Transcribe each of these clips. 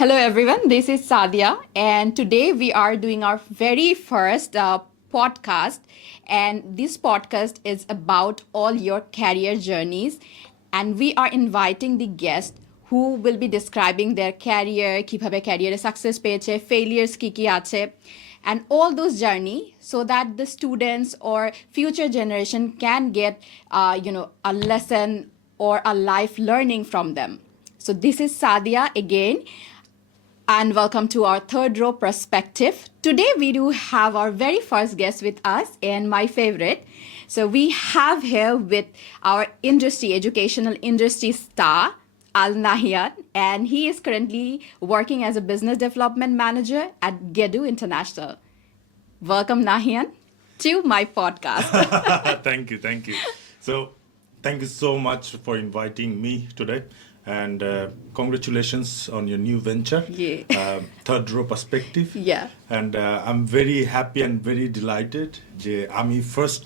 Hello, everyone. This is Sadia, and today we are doing our very first podcast. And this podcast is about all your career journeys. And we are inviting the guests who will be describing their career, কিভাবে career success পেয়েছে, failures কি আছে, and all those journey so that the students or future generation can get, a lesson or a life learning from them. So this is Sadia again, and welcome to our third row perspective. Today we do have our very first guest with us and my favorite. So we have here with our industry, educational industry star, Al Nahian, and he is currently working as a business development manager at Gedu International. Welcome, Nahian, to my podcast. Thank you. So, thank you so much for inviting me today, and congratulations on your new venture, Yeah. Third Row Perspective. Yeah. And I'm very happy and very delighted যে আমি first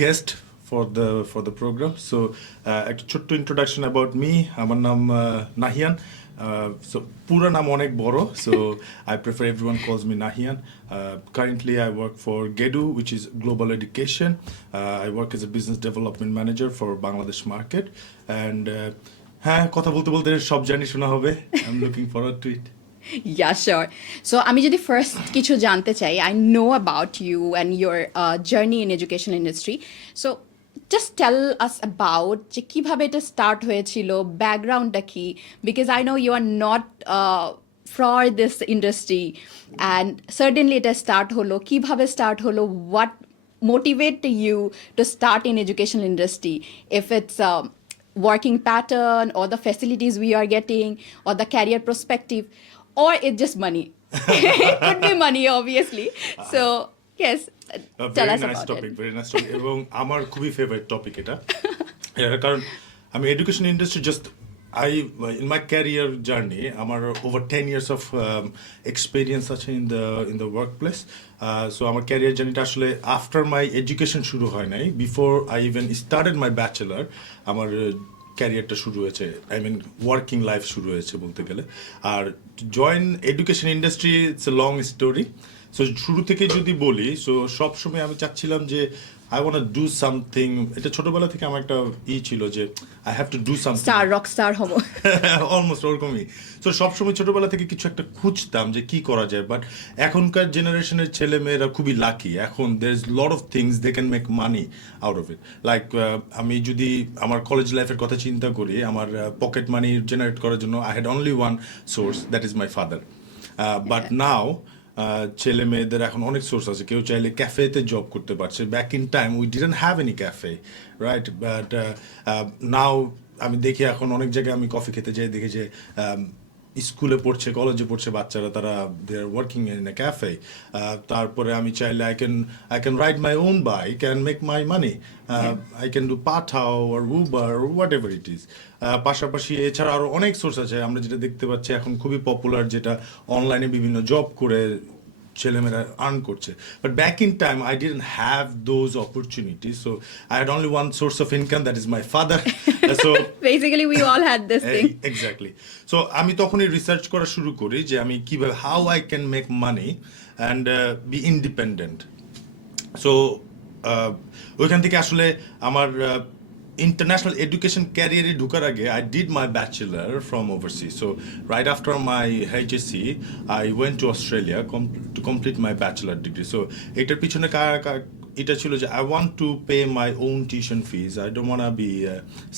guest for the program. So, একটা ছোট্ট introduction about me. আমার নাম Nahiyan. So পুরো নাম অনেক বড়, so I prefer everyone calls me Nahian. Currently I work for Gedu, which is global education. I work as a business development manager for Bangladesh market, and হ্যাঁ কথা বলতে বলতে সব জানি শোনা হবে. I'm looking forward to it. Yeah, sure. So আমি যদি first কিছু জানতে চাই, I know about you and your journey in educational industry. So just tell us about যে কিভাবে এটা start হয়েছিল, backgroundটা কি, because I know you are not for this industry, and certainly এটা start হলো, কিভাবে start হলো, what motivated you to start in educational industry, if it's working pattern or the facilities we are getting or the career perspective, or it's just money. It could be money, obviously. So yes, tell us about it. Very nice topic. এবং আমার খুবই favourite topic এটা। কারণ আমি education industry in my career journey, আমার over 10 years of experience আছে in the workplace. So আমার career journey আসলে after my education শুরু হয় নাই, before I even started my bachelor, আমার ক্যারিয়ারটা শুরু হয়েছে, আই মিন ওয়ার্কিং লাইফ শুরু হয়েছে বলতে গেলে। আর join education industry it's a long story. So শুরু থেকে যদি বলি, সো সবসময় আমি চাচ্ছিলাম যে I want to do something. এটা ছোটবেলা থেকে আমার একটা ছিল যে I have to do something, star rock star হব, অলমোস্ট ওরকমই। সো সবসময় ছোটবেলা থেকে কিছু একটা খুঁজতাম যে কি করা যায়। বাট এখনকার জেনারেশনের ছেলে মেয়েরা খুবই লাকি, এখন there is lot of things they can make money out of it. Like আমি যদি আমার কলেজ লাইফের কথা চিন্তা করি, আমার পকেট মানি জেনারেট করার জন্য I had only one source, that is my father. But now ছেলে মেয়েদের এখন অনেক সোর্স আছে, কেউ চাইলে ক্যাফেতে জব করতে পারছে। Back in time we didn't have any cafe, right? But now আমি দেখি এখন অনেক জায়গায় আমি কফি খেতে যাই, দেখি যে স্কুলে পড়ছে, কলেজে পড়ছে বাচ্চারা, তারা they are working in a cafe. তারপরে আমি চাইলে I can ride my own bike and make my money. I can do Pathao আর Uber whatever it is. পাশাপাশি এছাড়া আরও অনেক সোর্স আছে আমরা যেটা দেখতে পাচ্ছি এখন খুবই পপুলার, যেটা অনলাইনে বিভিন্ন জব করে ছেলেমেয়েরা আর্ন করছে। But back in time I didn't have those opportunities, so I had only one source of income, that is my father. So basically we all had this thing. Exactly. So আমি তখনই research করা শুরু করি যে আমি কিভাবে, how I can make money and B independent. So ওইখান থেকে আসলে আমার international education career ঢোকার আগে I did my bachelor from overseas. So right after my HSC I went to Australia to complete my bachelor degree. So এটার পিছনে এটা ছিল যে I want to pay my own tuition fees. I don't want B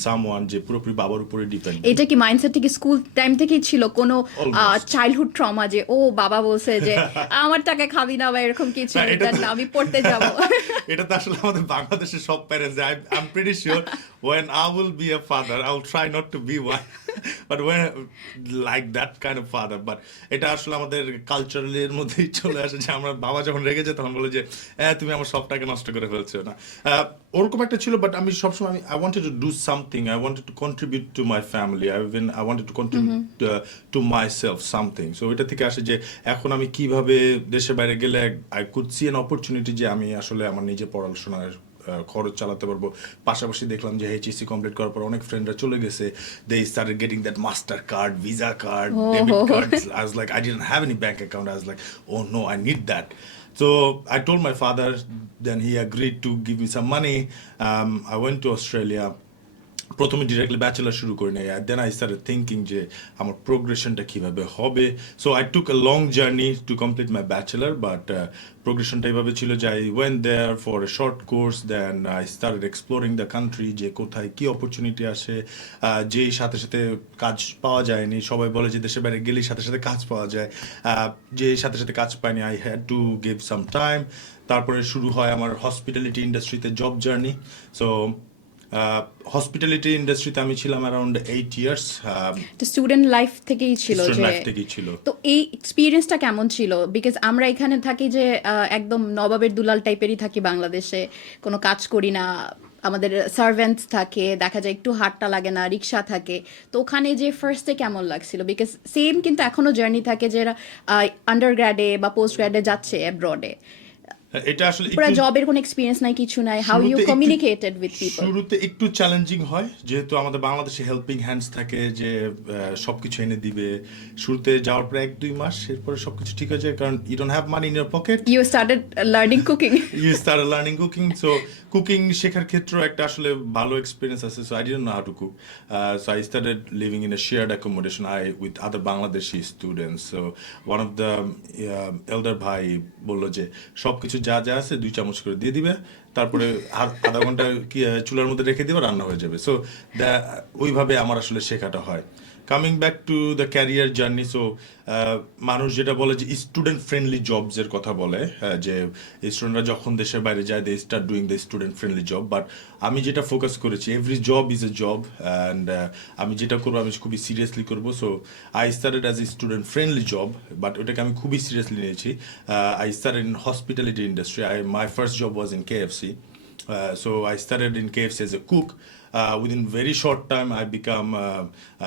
someone যে পুরোপুরি বাবার উপরে depend. এটা কি মাইন্ডসেট কি স্কুল টাইম থেকেই ছিল, কোনো চাইল্ডহুড ট্রমা যে ও বাবা বলছে যে আমার টাকা খাবি না বা এরকম কিছু, আমি পড়তে যাব? এটা তো আসলে আমাদের বাংলাদেশের সব parents, I am pretty sure when I will be a father I will try not to be one but when like that kind of father. But এটা আসলে আমাদের কালচারালের মধ্যেই চলে আসে যে আমরা বাবা যখন রেগে যায় তখন বলে যে তুমি আমার সব টাকা নষ্ট করে ফেলছো না, ওরকম একটা ছিল। বাট আমি সবসময় I wanted to do something, I wanted to contribute to my family, I wanted to contribute to myself something. So এটা থেকে আসে যে এখন আমি কিভাবে দেশের বাইরে গেলে I could see an opportunity যে আমি আসলে আমার নিজে পড়াশোনার খরচ চালাতে পারবো। পাশাপাশি দেখলাম যে এইচএসসি কমপ্লিট করার পর অনেক ফ্রেন্ডরা চলে গেছে, they started getting that Mastercard, Visa card, debit Oh. Card. I was like, I didn't have any bank account. I was like, oh no, I need that. So I told my father, then he agreed to give me some money. I went to Australia. প্রথমে directly bachelor শুরু করি নাই, দেন I started thinking যে আমার প্রোগ্রেশনটা কিভাবে হবে। So I took a long journey to complete my bachelor, but প্রোগ্রেশনটা এইভাবে ছিল যে I went there for a short course, then I started exploring the country, যে কোথায় কি অপরচুনিটি আসে, যেই সাথে সাথে কাজ পাওয়া যায়নি। সবাই বলে যে দেশের বাইরে গেলেই সাথে সাথে কাজ পাওয়া যায়, যে সাথে সাথে কাজ পায়নি, I had to give some time. তারপরে শুরু হয় আমার হসপিটালিটি ইন্ডাস্ট্রিতে জব জার্নি। সো হসপিটালিটি ইন্ডাস্ট্রিতে আমি ছিলাম অ্যারাউন্ড 8 ইয়ার্স। তো স্টুডেন্ট লাইফ থেকেই ছিল স্টুডেন্ট যে, লাইফ থেকেই ছিল। তো এই এক্সপিরিয়েন্সটা কেমন ছিল? বিকজ আমরা এখানে থাকি যে একদম নবাবের দুলাল টাইপেরই থাকি বাংলাদেশে, কোনো কাজ করি না, আমাদের সার্ভেন্টস থাকে, দেখা যায় একটু হাতটা লাগে না, রিক্সা থাকে। তো ওখানে যে ফার্স্টে কেমন লাগছিল? বিকজ সেম কিন্তু এখনো জার্নি থাকে যে আন্ডার গ্র্যাডে বা পোস্ট গ্র্যাডে যাচ্ছে অ্যাব্রডে, এটা আসলে পুরো একটু জবের কোনো এক্সপিরিয়েন্স নাই, কিছু নাই। হাউ ইউ শুরুতে একটু কমিউনিকেটেড উইথ পিপল? শুরুতে একটু চ্যালেঞ্জিং হয়, যেহেতু আমাদের বাংলাদেশে হেল্পিং হ্যান্ডস থাকে যে সবকিছু এনে দিবে। শুরুতে যাওয়ার পর 1-2 মাস, এরপরে সবকিছু ঠিক হয়ে যায়, কারণ you don't have money in your pocket. You started learning cooking. You start learning cooking. So cooking শেখার ক্ষেত্রেও একটা আসলে ভালো এক্সপিরিয়েন্স আছে। So I didn't know how to cook. So I started living in a shared accommodation with other Bangladeshi students. So one of the elder ভাই বললো যে সব কিছু যা যা আছে 2 চামচ করে দিয়ে দিবে, তারপরে আধা ঘন্টা কি চুলার মধ্যে রেখে দিবে, রান্না হয়ে যাবে। সো ওইভাবে আমার আসলে শেখাটা হয়। Coming back to the career journey, so মানুষ যেটা বলে যে স্টুডেন্ট ফ্রেন্ডলি জবসের কথা বলে, যে স্টুডেন্টরা যখন দেশের বাইরে যায় they start doing the student friendly job. But আমি যেটা ফোকাস করেছি, every job is a job, and আমি যেটা করবো আমি খুবই সিরিয়াসলি করবো। So I started as a student friendly job, but ওটাকে আমি খুবই সিরিয়াসলি নিয়েছি। I started in hospitality industry. My first job was in KFC. So I started in KFC as a cook. Within very short time, I become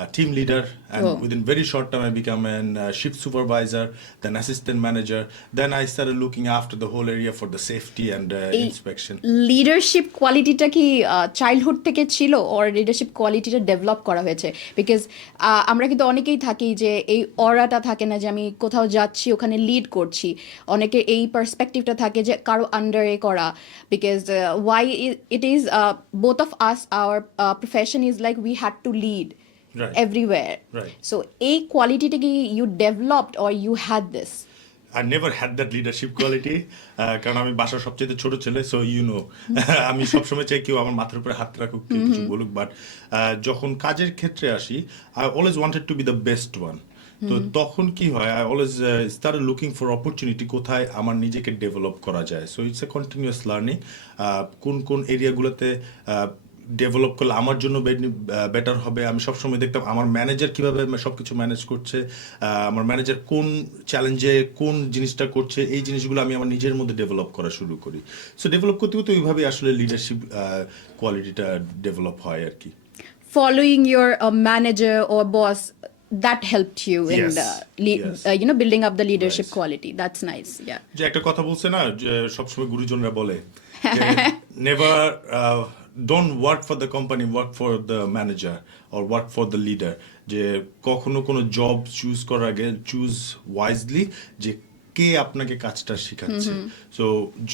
a team leader, and Oh. within very short time, I become an shift supervisor, then assistant manager. Then I started looking after the whole area for the safety and এই inspection. Leadership কোয়ালিটিটা কি childhood থেকে ছিল, ওর leadership কোয়ালিটিটা develop করা হয়েছে? Because আমরা কিন্তু অনেকেই থাকি যে এই অরাটা থাকে না যে আমি কোথাও যাচ্ছি ওখানে লিড করছি, অনেকে এই পার্সপেক্টিভটা থাকে যে কারো আন্ডারে করা। Because why it is both of us our profession is like we had to lead Right. Everywhere. Right. So এই কোয়ালিটিটা কি you developed or you had this? I never had that leadership quality. কারণ আমি বাসার সবচেয়ে ছোট ছেলে, so you know আমি সবসময় চাই কেউ আমার মাথার উপরে হাত রাখুক, কেউ কিছু বলুক। বাট যখন কাজের ক্ষেত্রে আসি, I always wanted to B the best one. তো তখন কি হয়, I always start looking for opportunity, কোথায় আমার নিজেকে ডেভেলপ করা যায়। So it's a continuous learning. কোন কোন এরিয়াগুলোতে ডেভেলপ করলে আমার জন্য বেটার হবে। আমি সবসময় দেখতাম আমার ম্যানেজার কিভাবে সবকিছু ম্যানেজ করছে, আমার ম্যানেজার কোন চ্যালেঞ্জে কোন জিনিসটা করছে, এই জিনিসগুলো আমি আমার নিজের মধ্যে ডেভেলপ করা শুরু করি। সো ডেভেলপ করতে করতে ওইভাবে আসলে লিডারশিপ কোয়ালিটিটা ডেভেলপ হয় আর কি। Following your manager or boss, that helped you in Yes, yes. building up the leadership Right. quality. That's nice. Yeah. যে একটা কথা বলছে না, যে সবসময় গুরুজনরা বলে never don't work for the company, work for the manager or work for the leader. যে কখনো কোনো জব চুজ করার আগে চুজ ওয়াইজলি যে কে আপনাকে কাজটা শেখাচ্ছে। সো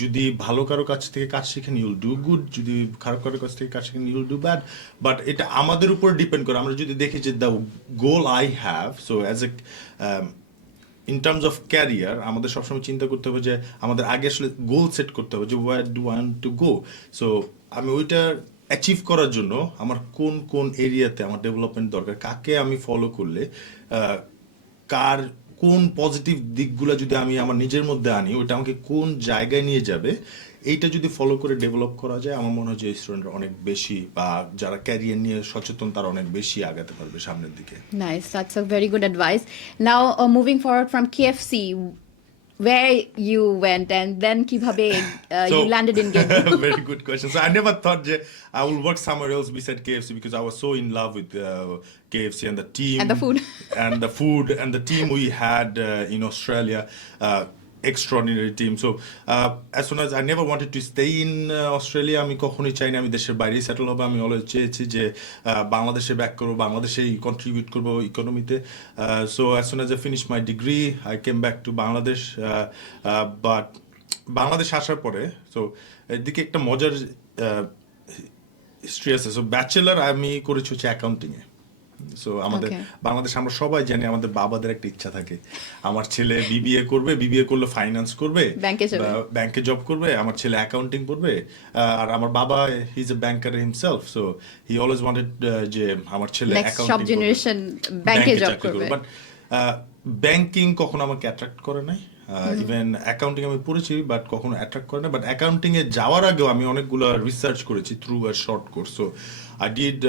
যদি ভালো কারো কাছ থেকে কাজ শিখেন ইউল ডু গুড, যদি খারাপ কারো কাছ থেকে কাজ শিখেন ইউল ডু ব্যাড। বাট এটা আমাদের উপর ডিপেন্ড করে। আমরা যদি দেখি যে the goal I have, so as a in terms of career আমাদের সবসময় চিন্তা করতে হবে যে আমাদের আগে আসলে গোল সেট করতে হবে যে war do want to go. So আমি ওইটা অ্যাচিভ করার জন্য আমার কোন কোন এরিয়াতে আমার ডেভেলপমেন্ট দরকার, কাকে আমি ফলো করলে কার কোন পজিটিভ দিকগুলো যদি আমি আমার নিজের মধ্যে আনি, ওটা আমাকে কোন জায়গায় নিয়ে যাবে, এইটা যদি ফলো করে ডেভেলপ করা যায়, আমার মনে হয় যে স্টুডেন্টরা অনেক বেশি, বা যারা ক্যারিয়ার নিয়ে সচেতন তারা অনেক বেশি আগাতে পারবে সামনের দিকে। Nice. That's a very good advice. Now, moving forward from KFC, where you went and then kiভাবে you landed in Gegu? Very good question. So I never thought that I will work somewhere else beside KFC, because I was so in love with KFC and the team And the food. and the food and the team we had in Australia. extraordinary team. So as soon as I never wanted to stay in Australia, আমি কখনোই চাইনি আমি দেশের বাইরে settle হবো। আমি always চেয়েছি যে বাংলাদেশে ব্যাক করবো, বাংলাদেশেই কন্ট্রিবিউট করবো ইকোনমিতে। So as soon as I finished my degree, I came back to Bangladesh. But Bangladesh আসার পরে সো এদিকে একটা মজার হিস্ট্রি আছে। সো ব্যাচেলার আমি করেছি হচ্ছে অ্যাকাউন্টিং এ। সো আমাদের Okay. বাংলাদেশ আমরা সবাই জানি আমাদের বাবাদের একটা ইচ্ছা থাকে, আমার ছেলে বিবিএ করবে, বিবিএ করলে ফাইন্যান্স করবে, ব্যাংকে যাবে। ব্যাংকে জব করবে, আমার ছেলে অ্যাকাউন্টিং পড়বে। আর আমার বাবা he is a banker himself, so he always wanted যে আমার ছেলে নেক্সট সব অ্যাকাউন্টিং জেনারেশন ব্যাংকে জব চাকরি করবে। বাট ব্যাংকিং কখনো আমাকে অ্যাট্রাক্ট করে নাই। ইভেন অ্যাকাউন্টিং আমি পড়েছি বাট কখনো অ্যাট্রাক্ট করে না। বাট অ্যাকাউন্টিং এ যাওয়ার আগেও আমি অনেকগুলো রিসার্চ করেছি through a short course. So I did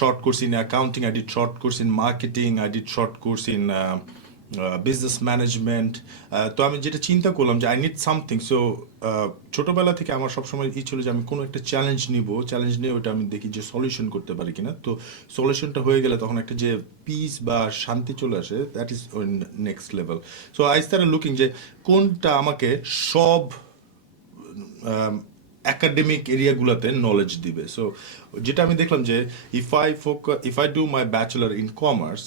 short course in accounting, I did short course in marketing, I did short course in business management. তো আমি যেটা চিন্তা করলাম যে আই নিড সামথিং। সো ছোটবেলা থেকে আমার সবসময় ই ছিল যে আমি কোনো একটা চ্যালেঞ্জ নিব, চ্যালেঞ্জ নিয়ে ওটা আমি দেখি যে সলিউশন করতে পারি কিনা। তো সলিউশনটা হয়ে গেলে তখন একটা যে পিস বা শান্তি চলে আসে, that is next level. So I started looking যে কোনটা আমাকে সব একাডেমিক এরিয়াগুলোতে নলেজ দিবে। সো যেটা আমি দেখলাম যে if I do my bachelor in commerce,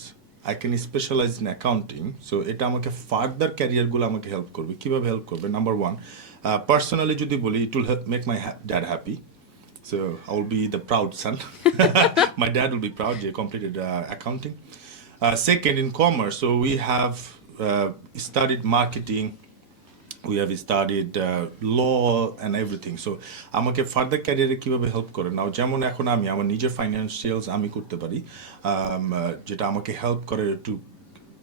I can specialise in accounting. So এটা আমাকে ফার্দার ক্যারিয়ারগুলো আমাকে হেল্প করবে। কিভাবে হেল্প করবে? নাম্বার ওয়ান, পার্সোনালি যদি বলি, it will make my dad happy. So I will be the proud son. My dad will be proud. He completed accounting. Second, in commerce, so we have studied marketing. We have studied law and everything. So আমাকে further ক্যারিয়ারে কিভাবে help করে নাও, যেমন এখন আমি আমার নিজের financials আমি করতে পারি, যেটা আমাকে হেল্প করে two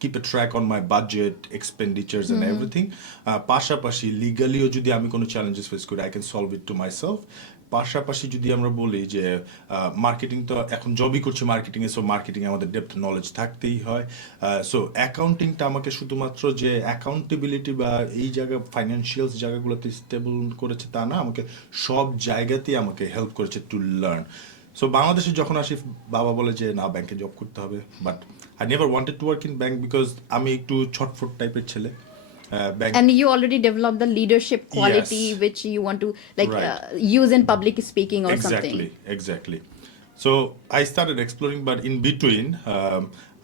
keep a track on my budget, expenditures and everything. পাশাপাশি লিগালিও যদি আমি কোনো চ্যালেঞ্জেস ফেস করি, I can solve it to myself. পাশাপাশি যদি আমরা বলি যে মার্কেটিং তো এখন জবই করছি মার্কেটিংয়ে, সো মার্কেটিংয়ে আমাদের ডেপথ নলেজ থাকতেই হয়। সো অ্যাকাউন্টিংটা আমাকে শুধুমাত্র যে অ্যাকাউন্টেবিলিটি বা এই জায়গা ফাইন্যান্সিয়ালস জায়গাগুলোতে স্টেবল করেছে তা না, আমাকে সব জায়গাতেই আমাকে হেল্প করেছে টু লার্ন। সো বাংলাদেশে যখন আসি, বাবা বলে যে না ব্যাংকে জব করতে হবে, but I never wanted to work in bank because আমি একটু ছটফট টাইপের ছেলে। Bank And you already developed the leadership quality Yes. which you want to like Right. use in public speaking or something. Exactly. So I started exploring, but in between,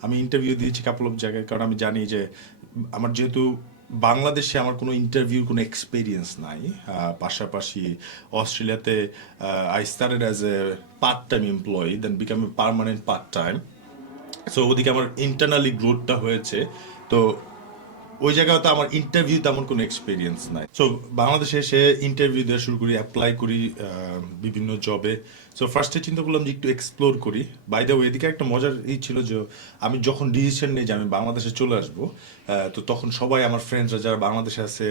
আমি interview দিয়েছি couple of জায়গায়, কারণ আমি জানি যে আমার যেহেতু বাংলাদেশে আমার কোনো ইন্টারভিউর কোনো এক্সপিরিয়েন্স নাই। পাশাপাশি অস্ট্রেলিয়াতে I started as a part time employee, then became a permanent part time. So ওদিকে আমার ইন্টারনালি গ্রোথটা হয়েছে। তো ওই জায়গায় তো আমার ইন্টারভিউ তেমন কোনো এক্সপিরিয়েন্স নাই। সো বাংলাদেশে এসে ইন্টারভিউ দেওয়া শুরু করি, অ্যাপ্লাই করি বিভিন্ন জবে। সো ফার্স্টে চিন্তা করলাম যে একটু এক্সপ্লোর করি। বাই দ্য ওয়ে, এদিকে একটা মজার ছিল যে আমি যখন ডিসিশন নিই যে আমি বাংলাদেশে চলে আসবো, তো তখন সবাই আমার ফ্রেন্ডসরা যারা বাংলাদেশে আছে,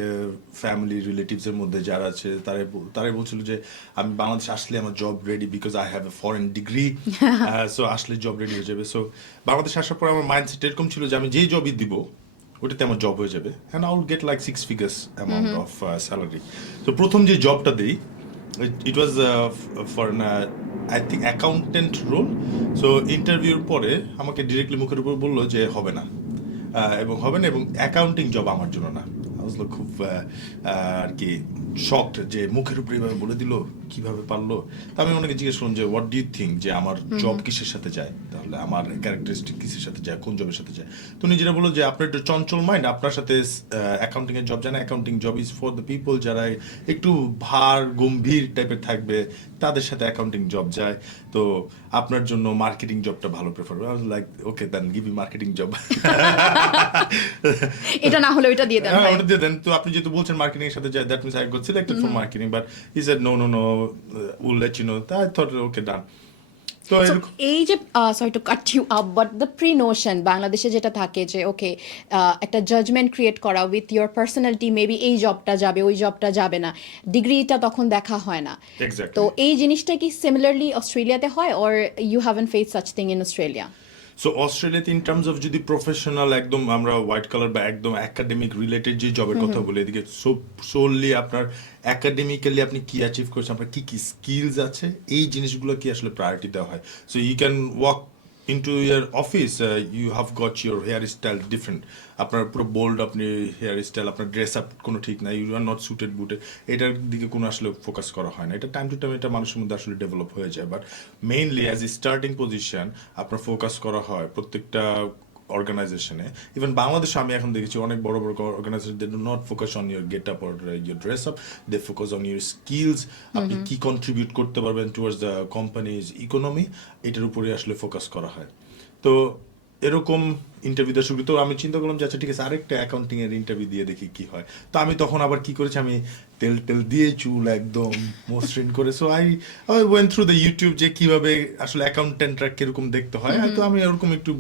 ফ্যামিলি রিলেটিভসের মধ্যে যারা আছে, তারাই বলছিল যে আমি বাংলাদেশে আসলে আমার job ready because I have A foreign degree. So আসলে জব রেডি হয়ে যাবে। সো বাংলাদেশে আসার পর আমার মাইন্ডসেট এরকম ছিল যে আমি যেই জবই দিব ওটাতে আমার জব হয়ে যাবে, and I will get like 6 figures amount of salary. তো প্রথম যে জবটা দিই, it was for I think accountant role. So ইন্টারভিউর পরে আমাকে ডিরেক্টলি মুখের উপর বললো যে হবে না, এবং অ্যাকাউন্টিং জব আমার জন্য না। খুব আর কি শকড যে মুখের উপরে এইভাবে বলে দিল, কিভাবে পারলো। তা আমি অনেকে জিজ্ঞেস করলাম যে হোয়াট ডু ইউ থিঙ্ক, যে আমার জব কিসের সাথে যায়, তাহলে আমার ক্যারেক্টারিস্টিক কিসের সাথে যায়, কোন জবের সাথে যায়। তো নিজেরা বললো যে আপনার একটু চঞ্চল মাইন্ড, আপনার সাথে অ্যাকাউন্টিং এর জব যায় না। Accounting job is for the people যারা একটু ভার গম্ভীর টাইপের থাকবে, তাদের সাথে অ্যাকাউন্টিং জব যায়। তো আপনার জন্য মার্কেটিং জবটা ভালো prefer. I was like okay then give me marketing job. এটা না হলে ওইটা দিয়ে দেন ভাই। ওটা দিয়ে দেন। তো আপনি যেহেতু বলছেন মার্কেটিং এর সাথে যায়, that means I got selected for marketing, but he said no, will let you know. I thought okay done. তো So, এই যে sorry to cut you up, but the pre notion বাংলাদেশে যেটা থাকে যে ওকে একটা জাজমেন্ট ক্রিয়েট করা with your personality, maybe এই জবটা যাবে, ওই জবটা যাবে না, ডিগ্রিটা তখন দেখা হয় না। Exactly. তো এই জিনিসটা কি সিমিলারলি অস্ট্রেলিয়াতে হয়, or you haven't face such thing in Australia? So অস্ট্রেলিয়াতে ইন টার্মস অফ যদি প্রফেশনাল একদম আমরা হোয়াইট কালার বা একদম একাডেমিক রিলেটেড যে জবের কথা বলি, এদিকে সোললি আপনার একাডেমিক্যালি আপনি কি অ্যাচিভ করছেন, আপনার কি কি স্কিলস আছে, এই জিনিসগুলো কি আসলে প্রায়োরিটি দেওয়া হয়। So you can walk into your office, you have got your hairstyle different. আপনার পুরো বোল্ড আপনি হেয়ার স্টাইল, আপনার ড্রেস আপ কোনো ঠিক নাই, you are not suited booted, এটার দিকে কোনো আসলে ফোকাস করা হয় না। এটা টাইম টু টাইম এটা মানুষের মধ্যে আসলে ডেভেলপ হয়ে যায়, but mainly as a starting position আপনার ফোকাস করা হয় প্রত্যেকটা অর্গানাইজেশনে। ইভেন বাংলাদেশে আমি এখন দেখেছি অনেক বড় বড় organisation, they do not focus on your get up or your dress up, they focus on your skills, আপনি কি কন্ট্রিবিউট করতে পারবেন টুয়ার্ডস দ্য কোম্পানিজ ইকোনমি, এটার উপরে আসলে ফোকাস করা হয়। তো এরকম ইন্টারভিউ দেওয়া শুরু করি। তো আমি চিন্তা করলাম যে আচ্ছা ঠিক আছে, আরেকটা অ্যাকাউন্টিং এর ইন্টারভিউ দিয়ে দেখি কি হয়। তো আমি তখন আবার কি করেছি, আমি তেল টেল দিয়ে চুল একদম মসৃণ করে, so I went through the YouTube যে কিভাবে আসলে অ্যাকাউন্টেন্টরা কিরকম দেখতে হয়। তো আমি এরকম একটু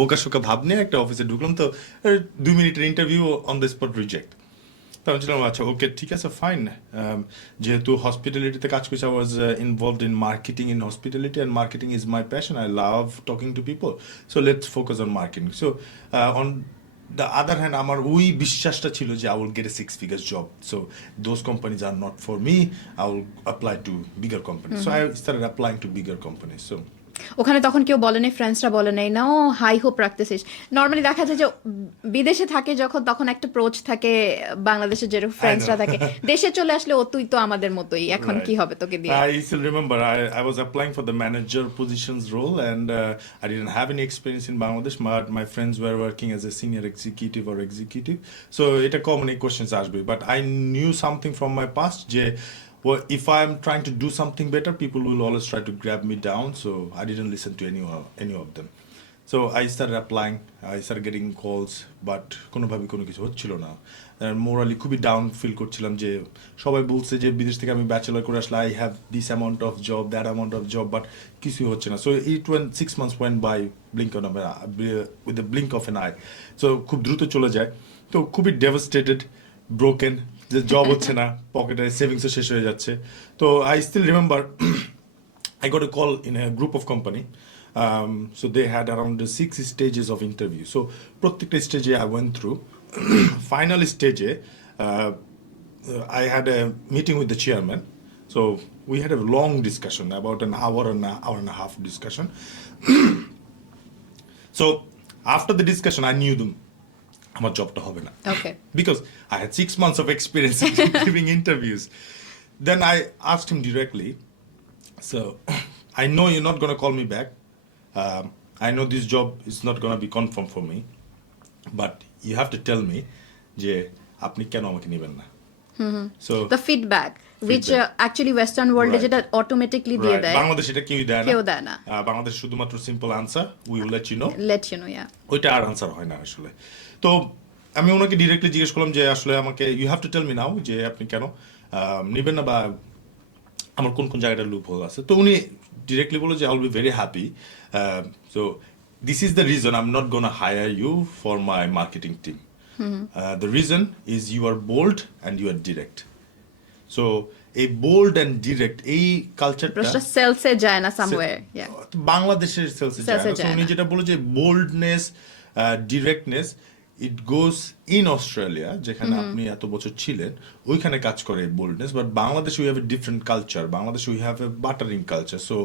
বোকাশোকা ভাব নিয়ে একটা অফিসে ঢুকলাম। তো 2 মিনিটের interview, on the spot reject. তো আমি ছিলাম আচ্ছা ওকে ঠিক আছে ফাইন। যেহেতু হসপিটালিটিতে কাজ করছি, I was involved in marketing in hospitality, and marketing is my passion, I love talking to people, so let's focus on marketing. So on the other hand আমার ওই বিশ্বাসটা ছিল যে I will gate A 6 figures job, so those companies are not for me, I will apply to bigger company. So I started applying two bigger company. So ওখানে তখন কেউ বলে নাই, ফ্রেন্ডসরা বলে নাই না ও হাই হোপ রাখতেছিস? নর্মালি দেখা যায় যে বিদেশে থাকে যখন, তখন একটা প্রোচ থাকে, বাংলাদেশে যেরকম ফ্রেন্ডসরা থাকে, দেশে চলে আসলে ও তুই তো আমাদের মতোই, এখন কি Right. হবে তোকে দিয়ে? I still remember I was applying for the manager positions role, and I didn't have any experience in Bangladesh, but my friends were working as a senior executive or executive. So it a common questions asked me, but I knew something from my past. Well, if I'm trying to do something better, people will always try to grab me down. So I didn't listen to any of them. So I started applying, I started getting calls, but কোনোভাবে কোনো কিছু হচ্ছিল না। Morally খুবই down feel করছিলাম, যে সবাই বলছে যে বিদেশ থেকে আমি ব্যাচেলার করে আসলে I have this amount of job, that amount of job, but কিছুই হচ্ছে না। So it went 6 months went by blink on with the blink of an eye. সো খুব দ্রুত চলে যায়। তো খুবই ডেভাস্টেটেড, ব্রোকেন, যে জব হচ্ছে না, পকেটে সেভিংসও শেষ হয়ে যাচ্ছে। তো I still remember I got a call in a group of company. So they had around 6 stages of interview. So প্রত্যেকটা স্টেজে I went through. Final stage, I had a meeting with the chairman. So we had a long discussion, about an hour and a half discussion. So after the discussion, I knew them. আমার জবটা হবে না, ওকে, because I had 6 months of experience in giving interviews. Then I asked him directly, so I know you're not going to call me back. I know this job is not going to be confirmed for me, but you have to tell me যে আপনি কেন আমাকে নেবেন না। So the feedback which Feedback. Actually western ওয়ার্ল্ডে Right. যেটা automatically দিয়ে right, দেয়, বাংলাদেশ এটা কেউই দেয় না। কেউ দেয় না। বাংলাদেশ শুধুমাত্র simple answer, we will let you know, let you know, yeah. ওইটা আর আনসার হয় না আসলে। তো আমি ওনাকে ডিরেক্টলি জিজ্ঞেস করলাম যে আসলে আমাকে you have to tell me now যে আপনি কেন নেবেন না, বা আমার কোন কোন জায়গাটা লুপ হোল আছে। তো উনি ডিরেক্টলি বললো যে I will be very happy, so this is the reason I am not gonna hire you for my marketing team. The reason is you are bold and you are direct. So এই bold and direct এই কালচারটা প্রশ্নটা সেলসে যায় না somewhere, ইয়া। বাংলাদেশের সেলসে যায় Sales এ না। So যায় উনি না। যেটা বলে যে boldness, directness, it goes in Australia, যেখানে আপনি এত বছর ছিলেন, ওইখানে কাজ করে boldness. But Bangladesh we have a different culture, Bangladesh we have a buttering culture. So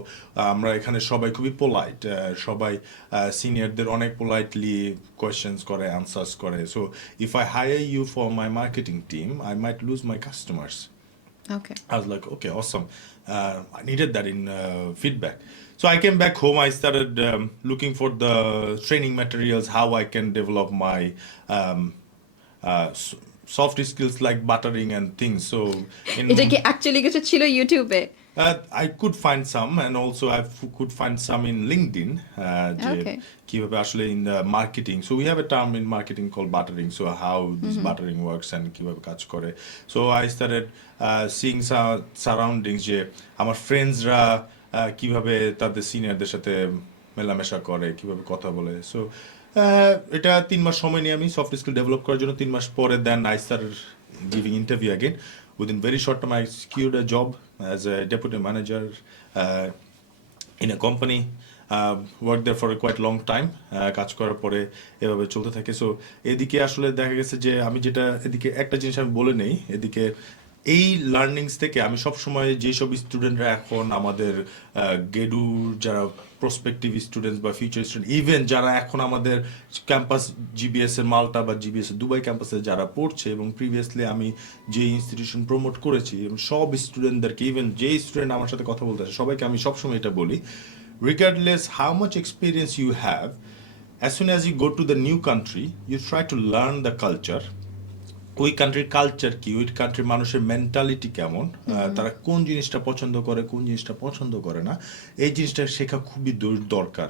আমরা এখানে সবাই খুবই পোলাইট, সবাই সিনিয়রদের অনেক পোলাইটলি কোয়েশ্চেন্স করে, আনসার্স করে। So if I hire you for my marketing team, I might lose my customers. Okay, I was like, okay, awesome. I needed that in feedback. So I came back home. I started looking for the training materials, how I can develop my um, soft skills like buttering and things. So এটা কি actually কিছু ছিল ইউটিউবে? I could find some, and also could find some in LinkedIn. যে Okay. কিভাবে আসলে in the marketing. So we have a term in marketing called buttering. So how this buttering works and কিভাবে কাজ করে. So I started seeing some surroundings, যে আমার ফ্রেন্ডসরা কিভাবে তাদের সিনিয়রদের সাথে মেলামেশা করে, কিভাবে কথা বলে। সো এটা 3 মাস সময় নিয়ে আমি সফট স্কিল ডেভেলপ করার জন্য, 3 মাস পরে then I started giving interview again. Within very short time, I secured a job as a deputy manager in a company. Worked there for a quite long time. কাজ করার পরে এভাবে চলতে থাকে। সো এদিকে আসলে দেখা গেছে যে আমি যেটা, এদিকে একটা জিনিস আমি বলে নেই, এদিকে এই লার্নিংস থেকে আমি সবসময় যেসব স্টুডেন্টরা এখন আমাদের গেডু যারা প্রসপেক্টিভ স্টুডেন্টস বা ফিউচার স্টুডেন্ট ইভেন যারা এখন আমাদের ক্যাম্পাস জিবিএস এর মাল্টা বা জিবিএস এর দুবাই ক্যাম্পাসে যারা পড়ছে এবং প্রিভিয়াসলি আমি যে ইনস্টিটিউশন প্রমোট করেছি এবং সব স্টুডেন্টদেরকে ইভেন যে স্টুডেন্ট আমার সাথে কথা বলতে আসে সবাইকে আমি সবসময় এটা বলি regardless how much experience you have, as soon as you go to the new country, you try to learn the culture. ওই কান্ট্রির কালচার কি, ওই কান্ট্রির মানুষের মেন্টালিটি কেমন, তারা কোন জিনিসটা পছন্দ করে কোন জিনিসটা পছন্দ করে না, এই জিনিসটা শেখা খুবই দরকার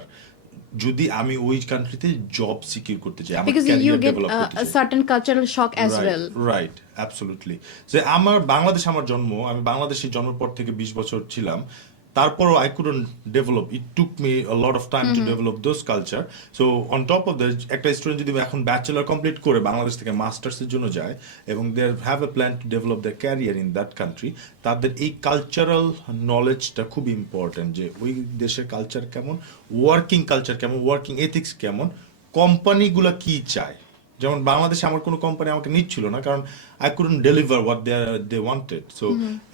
যদি আমি ওই কান্ট্রিতে জব সিকিউর করতে চাই, আমার Because you career get develop করতে a চাই। certain cultural shock as well. Right absolutely. যে আমার বাংলাদেশ আমার জন্ম, আমি বাংলাদেশে জন্মের পর থেকে 20 বছর ছিলাম, তারপরও I couldn't develop, it took me a lot of time to develop those culture. So on top of that একটা স্টুডেন্ট যদি এখন ব্যাচেলর কমপ্লিট করে বাংলাদেশ থেকে মাস্টার্সের জন্য যায় এবং they have a plan to develop the career in that country, তাদের এই কালচারাল নলেজটা খুব ইম্পর্টেন্ট যে ওই দেশের কালচার কেমন, ওয়ার্কিং কালচার কেমন, ওয়ার্কিং এথিক্স কেমন, কোম্পানিগুলো কি চায়। যেমন বাংলাদেশে আমার কোনো কোম্পানি আমাকে নিচ্ছিল না কারণ I couldn't deliver what they wanted. So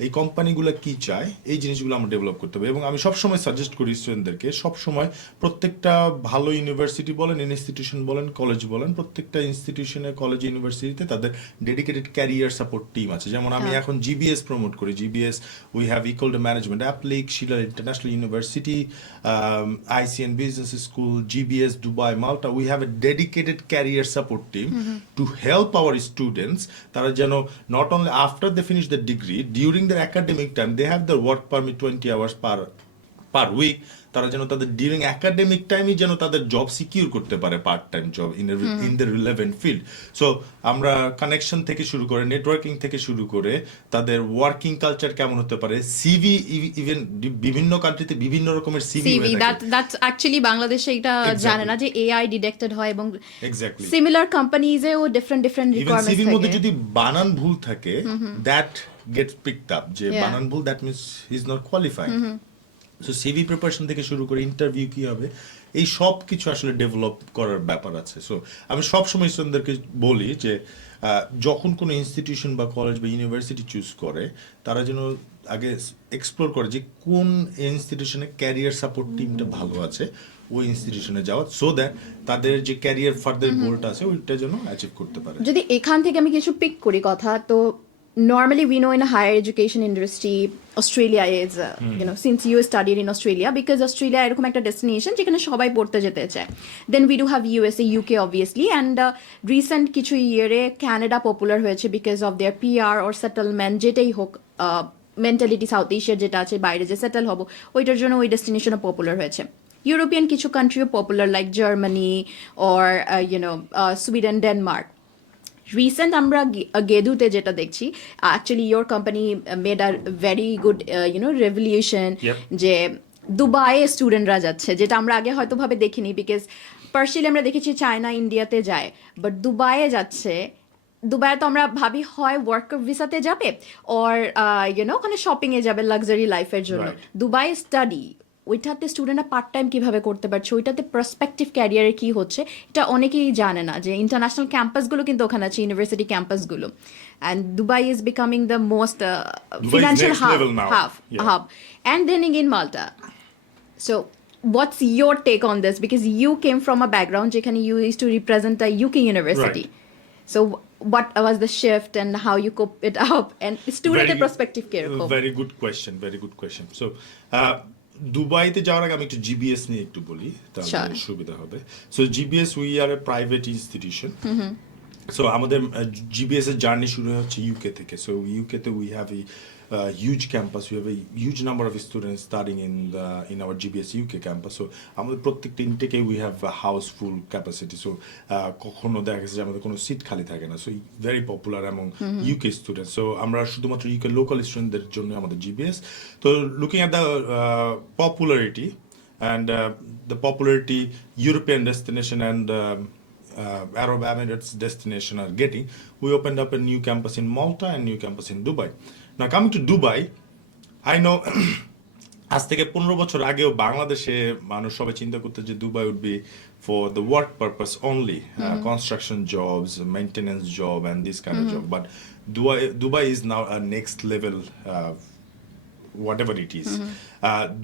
এই কোম্পানিগুলো কি চায় এই জিনিসগুলো আমরা ডেভেলপ করতে হবে এবং আমি সবসময় সাজেস্ট করি স্টুডেন্টদেরকে সবসময় প্রত্যেকটা ভালো ইউনিভার্সিটি বলেন, ইনস্টিটিউশন বলেন, কলেজ বলেন, প্রত্যেকটা ইনস্টিটিউশনে, কলেজ, ইউনিভার্সিটিতে তাদের ডেডিকেটেড ক্যারিয়ার সাপোর্ট টিম আছে। যেমন আমি এখন জিবিএস প্রমোট করি, GBS we have equal to management, অ্যাপ্লিক, Schiller International University, ICN Business School, GBS Dubai, Malta, we have a dedicated career support team to help our students তারা যেন not only after they finish the degree during their academic time they have their work permit 20 hours per week, তারা যেন তাদের during academic টাইমই যেন তাদের job secure করতে পারে, part time job in the relevant field. So আমরা connection থেকে শুরু করে, নেটওয়ার্কিং থেকে শুরু করে, তাদের ওয়ার্কিং কালচার কেমন হতে পারে, সিভি, ইভেন বিভিন্ন কান্ট্রিতে বিভিন্ন রকমের সিভি CV that's actually বাংলাদেশে এটা জানে না যে AI ডিটেক্টেড হয় এবং এক্স্যাক্টলি সিমিলার কোম্পানিজেও ডিফারেন্ট ইভেন রিকোয়ারমেন্টস সিভির মধ্যে থাকে। যদি বানান ভুল থাকে দ্যাট গেটস পিকড আপ, যে Yeah. বানান ভুল that means he is not qualified. So CV preparation থেকে শুরু করে ইন্টারভিউ কি হবে এই সব কিছু আসলে ডেভেলপ করার ব্যাপার আছে। সো আমি সবসময় স্টুডেন্টদেরকে বলি যে যখন কোনো ইনস্টিটিউশন বা কলেজ বা ইউনিভার্সিটি চুজ করে তারা যেন আগে এক্সপ্লোর করে যে কোন ইনস্টিটিউশনে ক্যারিয়ার সাপোর্ট টিমটা ভালো আছে, ওই ইনস্টিটিউশনে যাওয়া, সো দ্যাট তাদের যে ক্যারিয়ার ফার্দার গোলটা আছে ওইটা যেন অ্যাচিভ করতে পারে। যদি এখান থেকে আমি কিছু পিক করি কথা, তো normally we know in a higher education industry Australia is you know, since you studied in Australia, because Australia এরকম একটা ডেস্টিনেশন যেখানে সবাই পড়তে যেতে চায়। Then we do have USA, UK obviously, and recent কিছু ইয়ারে ক্যানাডা পপুলার হয়েছে because of their PR or settlement, যেটাই হোক মেন্টালিটি সাউথ এশিয়ার যেটা আছে বাইরে যে সেটেল হবো ওইটার জন্য ওই ডেস্টিনেশনও পপুলার হয়েছে। ইউরোপিয়ান কিছু কান্ট্রিও popular like Germany or Sweden, Denmark. Recent আমরা গেদুতে যেটা দেখছি, actually your company made a very good revolution, Yep. যে দুবাইয়ে স্টুডেন্টরা যাচ্ছে, যেটা আমরা আগে হয়তো ভাবে দেখিনি, বিকজ পার্সিয়ালি আমরা দেখেছি চায়না, ইন্ডিয়াতে যায়, বাট দুবাইয়ে যাচ্ছে। দুবাইয়ে তো আমরা ভাবি হয় ওয়ার্ক ভিসাতে যাবে অর ওখানে শপিংয়ে যাবে লাক্সারি লাইফের জন্য। Right. দুবাই স্টাডি, ওইটাতে স্টুডেন্টরা পার্ট টাইম কিভাবে করতে পারছে, ওইটাতে প্রসপেক্টিভ ক্যারিয়ারে কি হচ্ছে এটা অনেকেই জানে না, যে ইন্টারন্যাশনাল ক্যাম্পাসগুলো কিন্তু ওখানে আছে, ইউনিভার্সিটি ক্যাম্পাসগুলো। And Dubai is becoming the most financial next level now. Yeah. hub, and then again Malta. So what's your take on this, because you came from a background যেখানে you used to represent a UK university. Right. So what was the shift and how you cope it up, and স্টুডেন্টের perspective কিরকম? Very good question. So দুবাইতে যাওয়ার আগে আমি একটু GBS নিয়ে একটু বলি তাহলে Sure. সুবিধা হবে। So GBS we are a private institution. So আমাদের জিবিএস এর জার্নি শুরু হচ্ছে ইউকে থেকে। সো ইউকেতে we have a huge campus, we have a huge number of students studying in our GBS UK campus. So আমাদের প্রত্যেকটা ইনটেকে we have house full capacity. So কখনো দেখা গেছে যে আমাদের কোনো সিট খালি থাকে না। So very popular among UK students. So আমরা শুধুমাত্র ইউকে লোকাল স্টুডেন্টদের জন্য আমাদের জিবিএস। তো looking at the popularity and the popularity European destination and Arab Emirates destination are getting, we opened up a new campus in Malta and new campus in Dubai. Now coming to Dubai, I know আজ থেকে 15 বছর আগেও বাংলাদেশে মানুষ সবাই চিন্তা করতে যে Dubai would be for the work purpose only, construction jobs, maintenance job, and this kind of job. But Dubai is now a next level, whatever it is.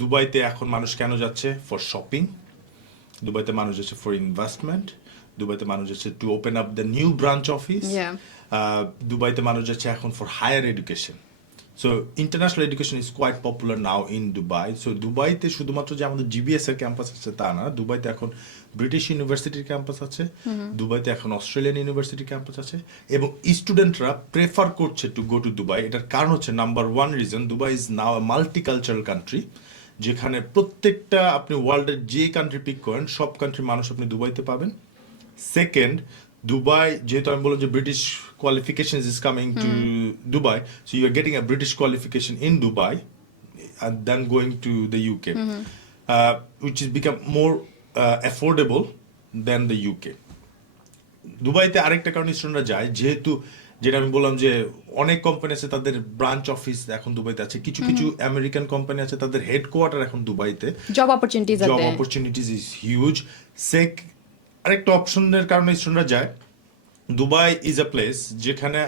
দুবাইতে এখন মানুষ কেন যাচ্ছে? For shopping. দুবাইতে মানুষ যাচ্ছে ফর ইনভেস্টমেন্ট। দুবাইতে মানুষ যাচ্ছে to open up the new branch office. দুবাইতে মানুষ যাচ্ছে এখন for higher education. So international education is quite popular now in Dubai. So দুবাইতে শুধুমাত্র যে আমাদের জিবিএস এর ক্যাম্পাস আছে তা না, দুবাইতে এখন ব্রিটিশ ইউনিভার্সিটির ক্যাম্পাস আছে, দুবাইতে এখন অস্ট্রেলিয়ান ইউনিভার্সিটির ক্যাম্পাস আছে, এবং স্টুডেন্টরা প্রেফার করছে টু গো টু দুবাই। এটার কারণ হচ্ছে number one reason, Dubai is now a multicultural country, যেখানে প্রত্যেকটা আপনি ওয়ার্ল্ডের যে কান্ট্রি পিক করেন সব কান্ট্রির মানুষ আপনি দুবাইতে পাবেন। সেকেন্ড, দুবাই, যেহেতু আমি বললাম যে British qualification is coming to Dubai, so you are getting a British qualification in Dubai and then going to the UK, which is become more affordable than the UK. দুবাইতে আরেকটা কারণে স্টুডেন্টরা যায়, যেহেতু যেটা আমি বললাম যে অনেক কোম্পানি আছে তাদের ব্রাঞ্চ অফিস এখন দুবাইতে আছে, কিছু কিছু আমেরিকান কোম্পানি আছে তাদের হেডকোয়ার্টার এখন দুবাইতে। Job opportunities is huge. আরেকটা অপশনের কারণে স্টুডেন্টরা যায়। দুবাই ইজ আ প্লেস যেখানে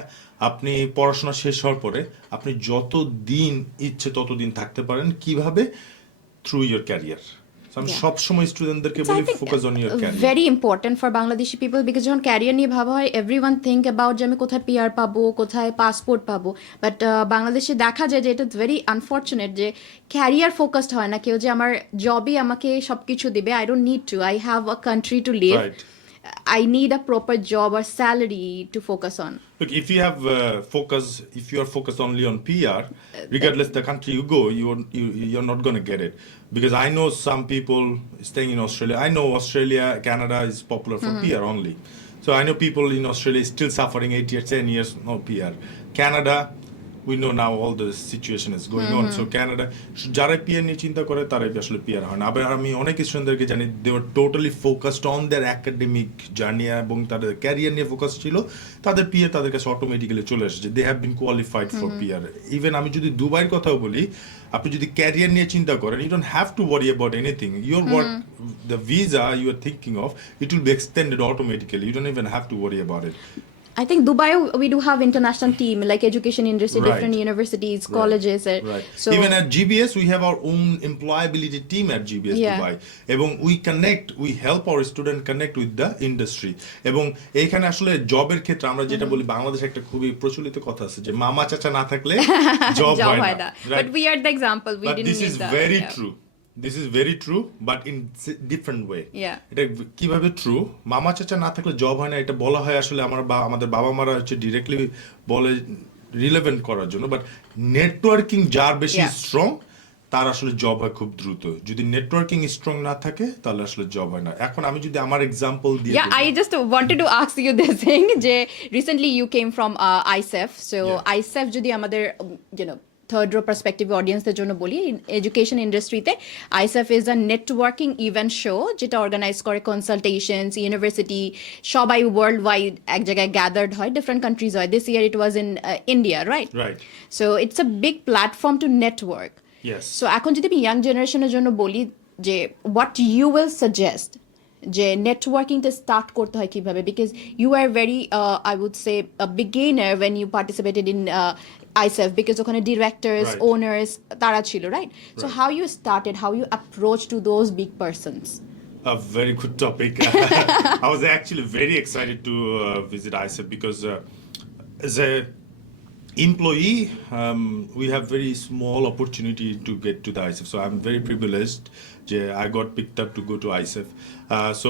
আপনি পড়াশোনা শেষ হওয়ার পরে আপনি যত দিন ইচ্ছে ততদিন থাকতে পারেন। কিভাবে? Through your career. আমি সবসময় স্টুডেন্টদেরকে বলি focus on your career. Very important for Bangladeshi people, because যখন ক্যারিয়ার নিয়ে ভাবা হয় এভরিওয়ান থিঙ্ক অ্যাবাউট যে আমি কোথায় পিআর পাবো, কোথায় পাসপোর্ট পাবো, বাট বাংলাদেশে দেখা যায় যে এটা ভেরি আনফর্চুনেট যে ক্যারিয়ার ফোকাসড হয় না কেউ, যে আমার জবই আমাকে সব কিছু দিবে। I don't need to, I have a country to live, I need a proper job or salary to focus on. Look, if you have if you are focused only on PR, regardless the country you go, you're not going to get it. Because I know some people staying in Australia. I know Australia, Canada is popular for PR only. So I know people in Australia still suffering 8 years, 10 years, no PR. Canada, we know now all the situation is going on. So Canada, যারা PR নিয়ে চিন্তা করে তারাই আসলে PR হয় না। আবার আমি অনেক স্টুডেন্টদেরকে জানি they are totally focused on their academic journey এবং তাদের ক্যারিয়ার নিয়ে ফোকাস ছিল, তাদের পিআর তাদের কাছে অটোমেটিক্যালি চলে এসেছে। They have been qualified for PR. Even আমি যদি দুবাইয়ের কথাও বলি, আপনি যদি ক্যারিয়ার নিয়ে চিন্তা করেন, you don't have to worry about anything. Your work, the visa you are thinking of, it will be extended automatically. You don't even have to worry about it. I think Dubai, we do have international team like education industry, different universities, colleges. Right. So even at GBS, we have our own employability team at GBS Dubai. এবং we help our student connect with the industry. এবং এইখানে আসলে জবের ক্ষেত্রে আমরা যেটা বলি, বাংলাদেশে একটা খুবই প্রচলিত কথা আছে যে মামা চাচা না থাকলে জব হয় না। But we are the example. We didn't this is very true. This is very true, but in different way. এটা কিভাবে ট্রু? মামা চাচা না থাকলে জব হয় না, এটা বলা হয় আসলে আমাদের বাবা মারা হচ্ছে ডিরেক্টলি বলে রিলেভেন্ট করার জন্য। বাট নেটওয়ার্কিং যার বেশি স্ট্রং তার আসলে জব হয় খুব দ্রুত। যদি নেটওয়ার্কিং স্ট্রং না থাকে তাহলে আসলে জব হয় না। এখন আমি যদি আমার এক্সাম্পল দিই, I just wanted to ask you this thing যে recently you came from ISEF, so ISEF যদি আমাদের থার্ড রো পার্সপেক্টিভ অডিয়েন্সদের জন্য বলি, এডুকেশন ইন্ডাস্ট্রিতে ICEF is a networking event show যেটা অর্গানাইজ করে কনসালটেশনস, ইউনিভার্সিটি, সবাই ওয়ার্ল্ড ওয়াইড এক জায়গায় গ্যাদার্ড হয়, ডিফারেন্ট কান্ট্রিজ হয়। This year it was in India, right? So it's a big platform to network. So এখন যদি আমি ইয়াং জেনারেশনের জন্য বলি যে হোয়াট ইউ উইল সাজেস্ট যে নেটওয়ার্কিংটা স্টার্ট করতে হয় কিভাবে, because you are very I would say beginner when you participated in ISEF, because ওখানে directors, owners তারা ছিল, right? So how you started, how you approach to those big persons? A very good topic. I was actually very excited to visit ISEF because as a employee, we have very small opportunity to get to the ISEF. So I'm very privileged. I got picked up to go to ISEF. So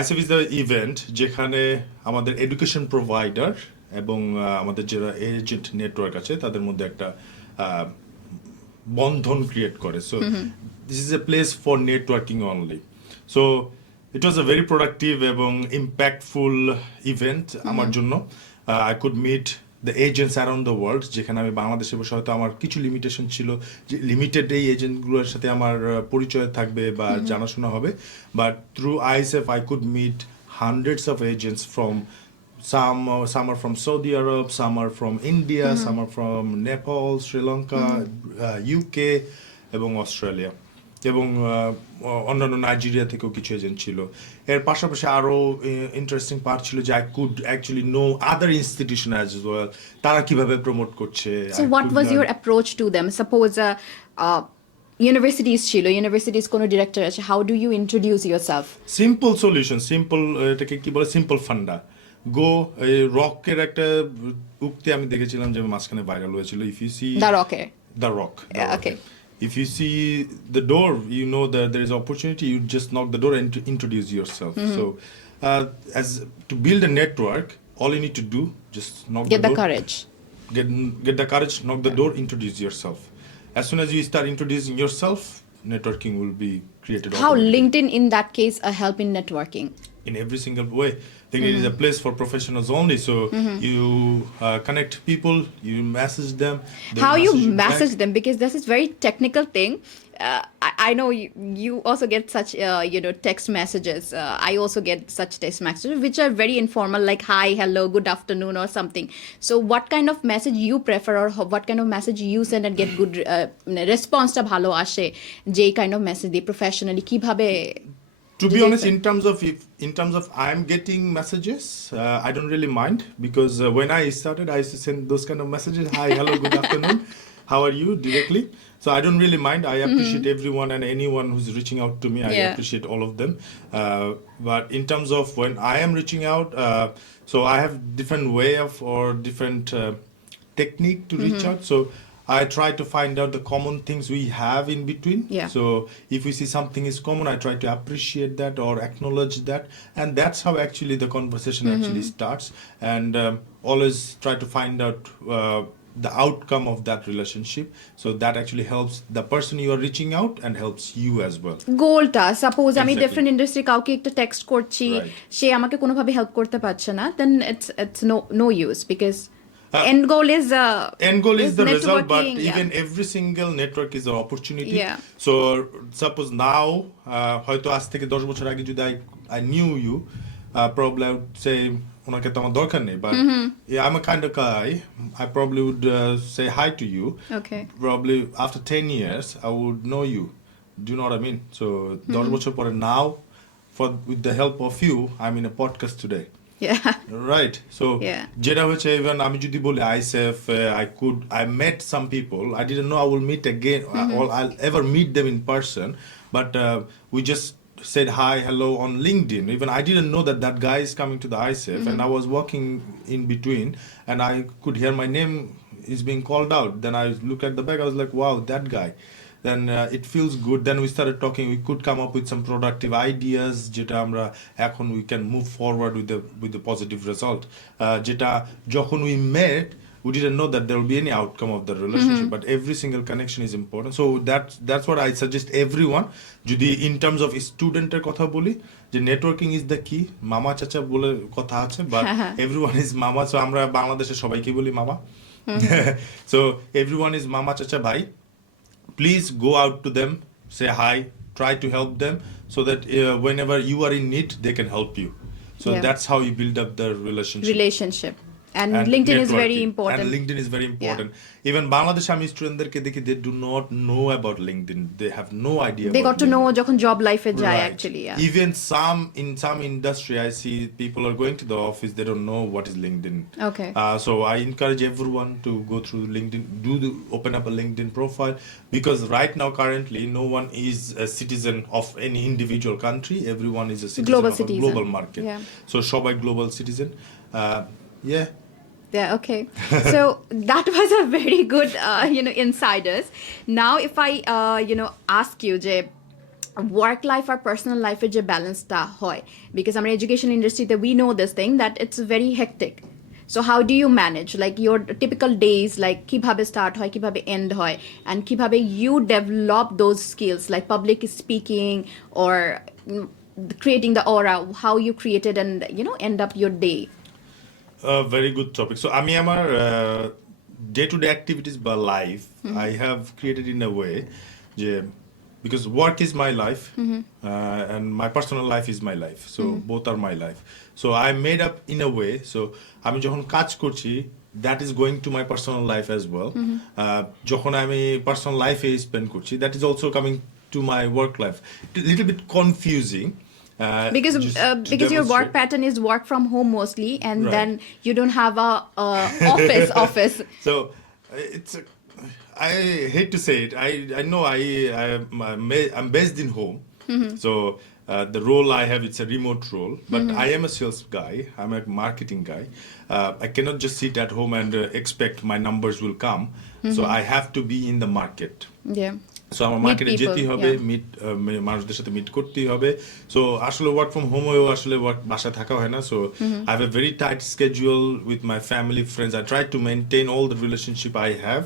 ISEF is the event যেখানে আমাদের education provider এবং আমাদের যারা agent network আছে তাদের মধ্যে একটা বন্ধন ক্রিয়েট করে। So this is a place for networking only. So it was a very productive এবং ইম্প্যাক্টফুল ইভেন্ট আমার জন্য। I could meet the agents around the world, যেখানে আমি বাংলাদেশে বসে হয়তো আমার কিছু লিমিটেশন ছিল যে লিমিটেড এই এজেন্টগুলোর সাথে আমার পরিচয় থাকবে বা জানাশোনা হবে, but through ISF I could meet hundreds of agents from some are from Saudi Arab, some are from India, some are from Nepal, Sri Lanka, UK এবং Australia. এবং অন্যান্য নাইজেরিয়া থেকেও কিছু এজেন্ট ছিল। এর পাশাপাশি আরো ইন্টারেস্টিং পার্ট ছিল যে I could actually know other institution as well, তারা কিভাবে প্রমোট করছে। So I what could was learn your approach to them? Suppose universities ছিল, universities কোনো director আছে, how do you introduce yourself? Simple solution, simple, এটাকে কি বলে, simple ফান্ডা। গো, রকের একটা উক্তি আমি দেখেছিলাম যে মাঝখানে ভাইরাল হয়েছিল, if you see The rocker. the rock, the Yeah, rock. okay. If you see the door, you know that there is opportunity. You just knock the door and to introduce yourself. So, as to build a network, all you need to do, just knock Get the the door, courage. get the courage, knock the door, introduce yourself. As soon as you start introducing yourself, networking will be created. How automatically. LinkedIn in that case a help in networking? In every single way. I think it is a place for professionals only. So you connect people, you message them. they How you back. message them, because this is very technical thing. I know you also get such text messages. I also get such text messages which are very informal, like hi, hello, good afternoon or something. So what kind of message you prefer, or what kind of message you send and get good response টা ভালো আসে, যেই kind of message দিয়ে professionally কিভাবে? To be Do honest, they- in terms of I'm getting messages, I don't really mind, because when I started, I used to send those kind of messages. Hi, hello, good afternoon. How are you? Directly. So I don't really mind. I appreciate everyone and anyone who's reaching out to me. I Yeah. appreciate all of them. But in terms of when I am reaching out, so I have different way of or different technique to reach out. So I try to find out the common things we have in between. Yeah. So if we see something is common, I try to appreciate that or acknowledge that, and that's how actually the conversation actually starts. And always try to find out the outcome of that relationship. So that actually helps the person you are reaching out and helps you as well. গোলটা, suppose আমি Exactly. Different industry কাউকে একটা text করছি, Right. সে আমাকে কোনোভাবে help করতে পারছে না, then it's no use, because end goal is End goal is the result, but networking, yeah. even every single network is an opportunity. Yeah. So suppose now, হয়তো আজ থেকে 10 বছর আগে যদি I knew you, probably I would say ওনাকে তো আমার দরকার নেই, but yeah, I'm a kind of guy, I probably would say hi to you. Okay. Probably after 10 years I would know you. Do you know what I mean? So 10 বছর পরে now, with the help of you, I'm in a podcast today. Yeah. Right. So Yeah. যেটা হচ্ছে, even আমি যদি বলি ISF, I met some people. I didn't know I will meet again, or I'll ever meet them in person. But we just said hi, hello on LinkedIn. Even I didn't know that guy is coming to the ISF, and I was walking in between, and I could hear my name is being called out. Then I looked at the back. I was like, wow, that guy. Then it feels good. Then we started talking. We could come up with some productive ideas. যেটা আমরা এখন we can move forward with the positive result. যেটা যখন we met, we didn't know that there will be any outcome of the relationship, but every single connection is important. So that's what I suggest everyone. যদি in terms of স্টুডেন্টের কথা বলি, যে networking is the কি, মামা চাচা বলে কথা আছে, but everyone is মামা. So আমরা বাংলাদেশে সবাইকে বলি মামা. So everyone is মামা চাচা ভাই. Please go out to them, say hi, try to help them, so that whenever you are in need, they can help you. So Yeah. that's how you build up the relationship. And LinkedIn is very networking. important. And LinkedIn is very important. Even Bangladesh আমি স্টুডেন্টদেরকে দেখি, they do not know about LinkedIn. They have no idea. They about got to know LinkedIn. যখন job লাইফে যায়, Right. actually. Yeah. Even in some industry, I see people are going to the office, they don't know what is LinkedIn. Okay. So I encourage everyone to go through LinkedIn, open up a LinkedIn profile, because right now currently no one is a citizen of any individual country. Everyone is a citizen Global of citizen. a global market. Yeah. So সবাই global citizen. Yeah. Yeah, okay. So that was a very good, insiders. Now, if I, ask you, যে work life or personal life যে ব্যালেন্সটা হয়, because our education industry, that we know this thing, that it's very hectic. So how do you manage, like your typical days, like কিভাবে start হয়, কিভাবে end হয়, and কিভাবে you develop those skills, like public speaking or creating the aura, how you created and, end up your day? Very good topic. So আমি আমার day-to-day activities বা life, I have created in a way যে, because work is my life, and my personal life is my life. So both are my life. So I made up in a way. So আমি যখন কাজ করছি, that is going to my personal life as well. যখন আমি personal life spend করছি, that is also coming to my work life. A little bit confusing. because Just to because your work demonstrate. pattern is work from home mostly, and Right. then you don't have a office. So it's I hate to say it. I know I'm based in home. So the role I have, it's a remote role, but I am a sales guy. I'm a marketing guy. I cannot just sit at home and expect my numbers will come. So I have to be in the market. Yeah. So আমার Meet মার্কেটে people, যেতেই হবে, yeah. মানুষদের সাথে meet করতেই হবে। So আসলে work from home হয়েও আসলে বাসায় থাকা হয় না। So I have a very tight schedule with my family friends. I try to maintain all the relationship I have.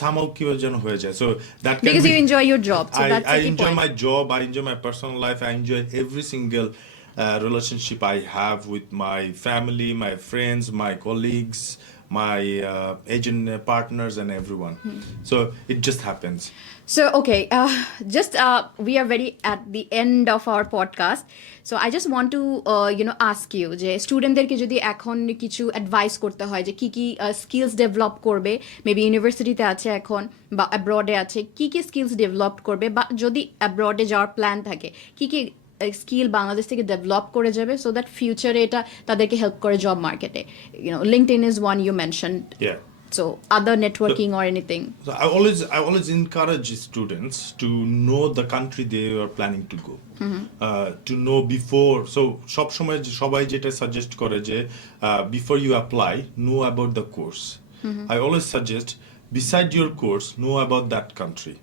Somehow কিভাবে যেন হয়ে যায়। So that can Because be you enjoy your job, so that's I the key enjoy point. my job, I enjoy my personal life, I enjoy every single relationship I have with my family, my friends, my colleagues, my agent partners, and everyone. So it just happens. So, okay, just we are very at the end of our podcast. So, I just want to, ask you, যে স্টুডেন্টদেরকে যদি এখন কিছু advice করতে হয় যে কি কি স্কিলস ডেভেলপ করবে, মেবি ইউনিভার্সিটিতে আছে এখন বা অ্যাব্রডে আছে, কি কি স্কিলস ডেভেলপ করবে, বা যদি অ্যাব্রডে যাওয়ার প্ল্যান থাকে, কি কি স্কিল বাংলাদেশ থেকে ডেভেলপ করে যাবে, সো দ্যাট ফিউচারে এটা তাদেরকে হেল্প করে জব মার্কেটে। LinkedIn is one you mention, Yeah. so other networking or anything. So I always encourage students to know the country they are planning to go. To know before. So সব সময় সবাই যেটা suggest করে যে before you apply, know about the course. I always suggest beside your course, know about that country.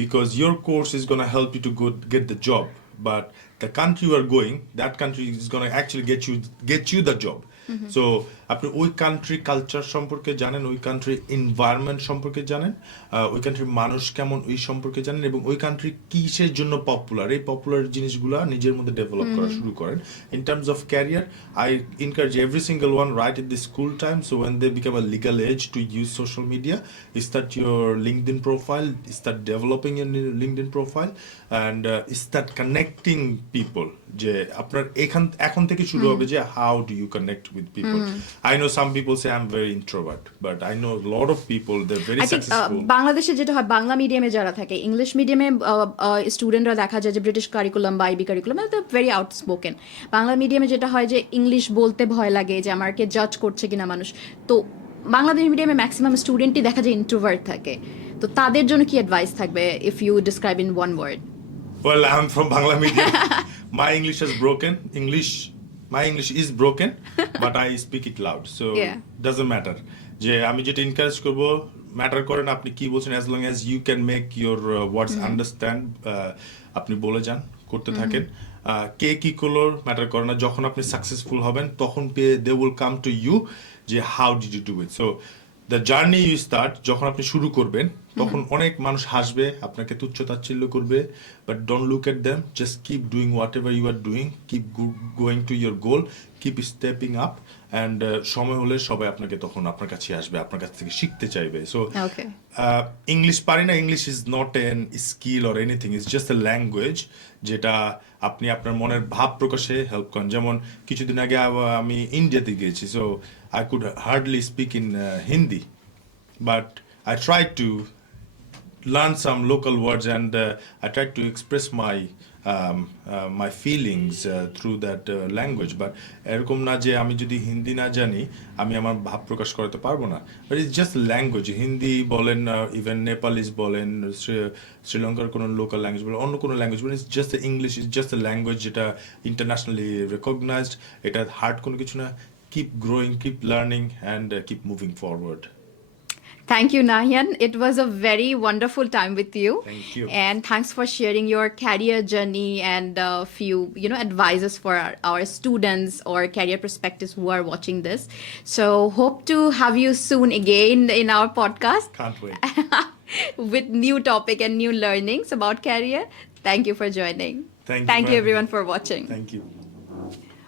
Because your course is going to help you to go get the job. But the country you are going, that country is going to actually get you the job. So আপনি ওই country culture সম্পর্কে জানেন, ওই country environment সম্পর্কে জানেন, ওই কান্ট্রির মানুষ কেমন ওই সম্পর্কে জানেন, এবং ওই কান্ট্রি কিসের জন্য পপুলার, এই পপুলার জিনিসগুলো নিজের মধ্যে ডেভেলপ করা শুরু করেন। In terms of career, I encourage every single one right in the school time, so when they become a legal age to use social media, start your LinkedIn profile, start developing your LinkedIn profile, and start connecting people. যে আপনার এখন থেকে শুরু হবে যে how do you connect with people. I know some people say I'm very introvert, but I know a lot of people, they're very I think successful. বাংলাদেশে যেটা হয়, বাংলা মিডিয়ামে যারা থাকে, ইংলিশ মিডিয়ামে স্টুডেন্টরা দেখা যায় যে ব্রিটিশ কারিকুলাম বা IB curriculum, very outspoken. Bangla মিডিয়ামে যেটা হয় যে ইংলিশ বলতে ভয় লাগে, যে আমাকে জাজ করছে কিনা মানুষ। তো বাংলাদেশ মিডিয়ামে ম্যাক্সিমাম স্টুডেন্টই দেখা যায় ইন্ট্রোভার্ট থাকে। তো তাদের জন্য কি অ্যাডভাইস থাকবে, if you describe in one word? Well, I'm from Bangla medium. My English is broken. My English is broken, but I speak it loud. So Yeah. doesn't matter. যে আমি যেটা এনকারেজ করব, ম্যাটার করে না আপনি কি বলছেন, as long as you can make your words understand, আপনি বলে যান, করতে থাকেন। কে কি করলো ম্যাটার করে না, যখন আপনি সাকসেসফুল হবেন তখন they will come to you যে how did you do it. So the journey you start, যখন আপনি শুরু করবেন তখন অনেক মানুষ হাসবে, আপনাকে তুচ্ছ তাচ্ছিল্য করবে, but don't look at them, just keep doing whatever you are doing, keep going to your goal, keep stepping up, and সময় হলে সবাই আপনাকে তখন আপনার কাছে আসবে, আপনার কাছ থেকে শিখতে চাইবে। So Okay. ইংলিশ পারি না, English is not an skill or anything, it's just a language যেটা আপনি আপনার মনের ভাব প্রকাশে হেল্প করেন। যেমন কিছুদিন আগে আমি ইন্ডিয়াতে গিয়েছি, so I could hardly speak in Hindi, but I try two learn some local words, and I tried to express my feelings through that language. But এরকম না যে আমি যদি হিন্দি না জানি আমি আমার ভাব প্রকাশ করতে পারবো না, but it's just language. Hindi বলেন, ইভেন নেপালিজ বলেন, শ্রীলঙ্কার কোনো লোকাল ল্যাঙ্গুয়েজ বলেন, অন্য কোনো ল্যাঙ্গুয়েজ বলেন, it's just English is just a language যেটা ইন্টারন্যাশনালি রেকগনাইজড। এটা হার্ড কোনো কিছু না। Keep growing, keep learning, and keep moving forward. Thank you, Nahian. It was a very wonderful time with you. Thank you. And thanks for sharing your career journey and few, advices for our students or career perspectives who are watching this. So hope to have you soon again in our podcast Can't wait. with new topic and new learnings about career. Thank you for joining. Thank you Thank for you having everyone me. for watching. Thank you.